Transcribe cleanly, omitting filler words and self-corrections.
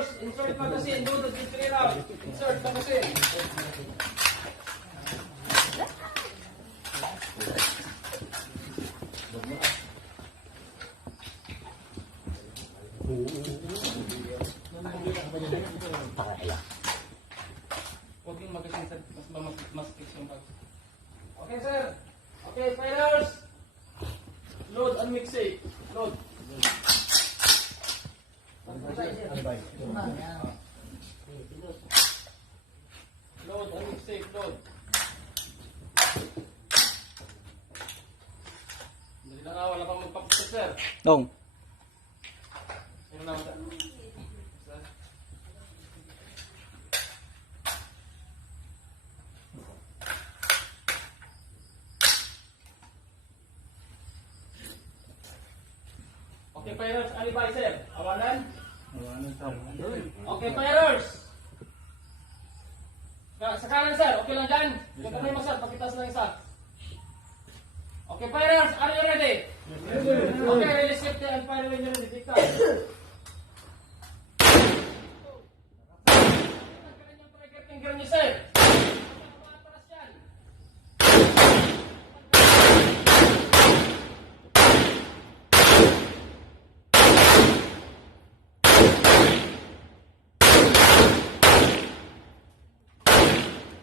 firers, insert magazine, do the three round. Insert magazine. Huwag yung magazine, sir. Mas fix yung bag. Okay, sir. Okay, firers. Load and mix it. Load. Load and mix it. Load. Dali lang nga, wala pang magpapusap, sir. Dong. Ayun na, sir. Okay, firers, alibay, sir. Awalan? Okay, firers. Sa kanan, sir. Okay lang dyan. Yung problema, sir. Pakitas lang isa. Okay, firers, are you ready? Okay, release safety and fire when you're ready. Dikta. Finger niyo, sir.